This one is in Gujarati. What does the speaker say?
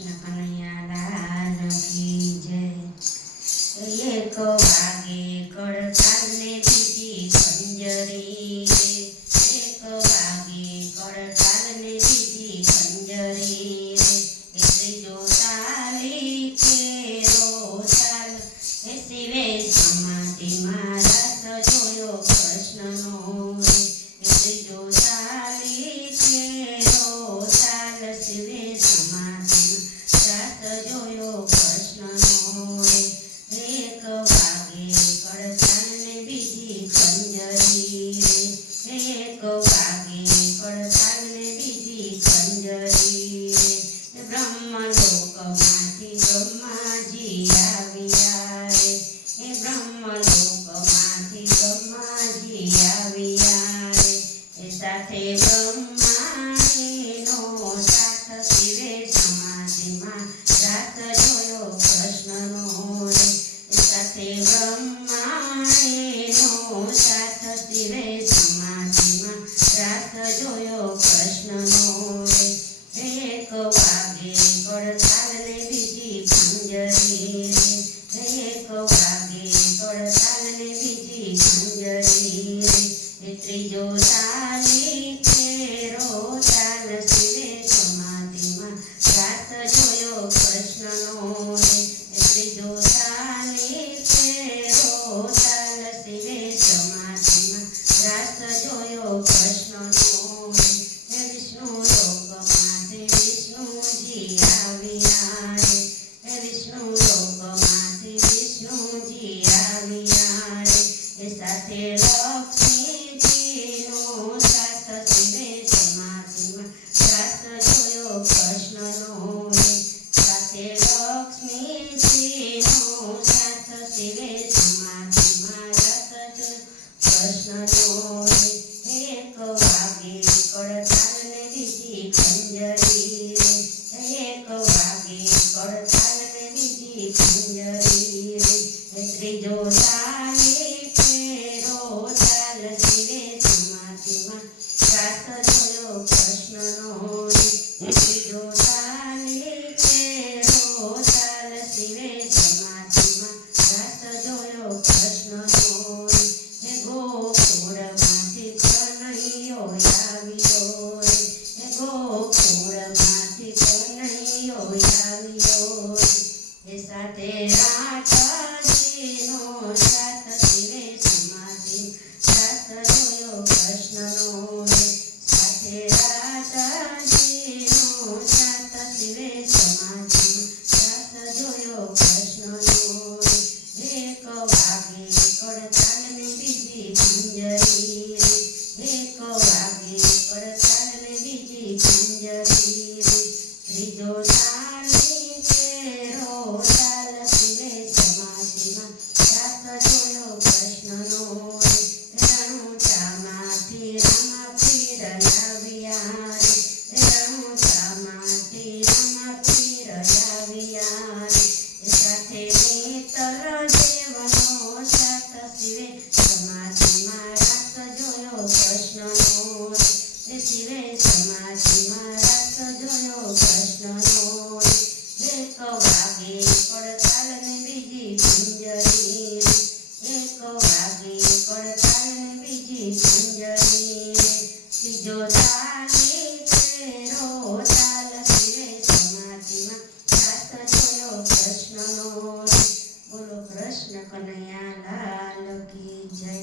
કૃષ્ણ કનૈયા લાલ કી જય। એક વાગે કડતાલને બીજી ખંજરી, એક વાગે કડતાલને બીજી ખંજરી, એ ત્રીજો તાલી કેરો તાલ, એ શિવે સમાધિમાં રસ જોયો કૃષ્ણનો, એ ત્રીજો તાલી કેરો તાલ, શિવે સમાધિમાં રસ જોયો કૃષ્ણનો। એક વાગે કડતાલને બીજી ખંજરી, એક વાગે કડતાલને બીજી ખંજરી, બ્રહ્મલોકમાંથી બ્રહ્માજી આવ્યા રે, એ બ્રહ્મલોકમાંથી બ્રહ્માજી આવ્યા રે, એ સાથે બ્રહ્માજીનો સાથ, શિવે સમાધિમાં રાત જોયો કૃષ્ણનો રે, સાથે બ્રહ્માનો સાથ, શિવે સમાધિમાં રાત જોયો કૃષ્ણનો રે। એક વાગે કડતાલને બીજી ખંજરી, એક વાગે કડતાલને બીજી ખંજરી, એ ત્રીજો તાલી કેરો તાલ, શિવે સમાધિમાં રાત જોયો કૃષ્ણનો રે, એ ત્રીજો તાલી કેરો તાલ, શિવે સમાધિમાં રાત જોયો કૃષ્ણનો રે। વિષ્ણુ લોકમાંથી વિષ્ણુજી આવ્યા રે, વિષ્ણુ લોકમાંથી વિષ્ણુજી આવ્યા રે, એ સાથે લક્ષ્મીજીનો સાથ, શિવે સમાધિમાં રાત જોયો કૃષ્ણનો રે, સાથે લક્ષ્મીજીનો સાથ, શિવે સમાધિમાં રાત જોયો કૃષ્ણનો રે। એક વાગે કડતાલને બીજી ખંજરી, એક વાગે કડતાલને બીજી ખંજરી, એ ત્રીજો તાલી કેરો તાલ, શિવે સમાધિમાં રાત જોયો કૃષ્ણનો રે, એ ત્રીજો તાલી કેરો તાલ, શિવે સમાધિમાં રાત જોયો કૃષ્ણનો રે। હે ગોકુળમાંથી કનૈયો આવ્યો રે, હે ગોકુળમાંથી કનૈયો આવ્યો રે, એ સાથે રાધાજીનો સાથ, શિવે સમાધિમાં રાત જોયો કૃષ્ણનો રે, સાથે રાધાજીનો સાથ, શિવે સમાધિમાં રાત જોયો કૃષ્ણનો રે। એક વાગે કડતાલને બીજી ખંજરી, એક વાગે કડતાલને બીજી ખંજરી, ત્રીજો તાલી કેરો તાલ, શિવે સમાધિમાં રાત જોયો કૃષ્ણનો રે, રણુજામાંથી રામાપીર આવ્યા રે, રણુજામાંથી રામાપીર આવ્યા રે, સાથે નેતર દેવનો સાથ, શિવે સમાધિમાં રાત જોયો કૃષ્ણનો રે, શિવે સમાધિમાં રાત જોયો કૃષ્ણનો રે। એક વાગે કડતાલને બીજી ખંજરી, એક વાગે કડતાલને બીજી ખંજરી, ત્રીજો તાલી કેરો તાલ, શિવે સમાધિમાં રાત જોયો કૃષ્ણનો રે। બોલો કૃષ્ણ કનૈયા લાલ કી જય।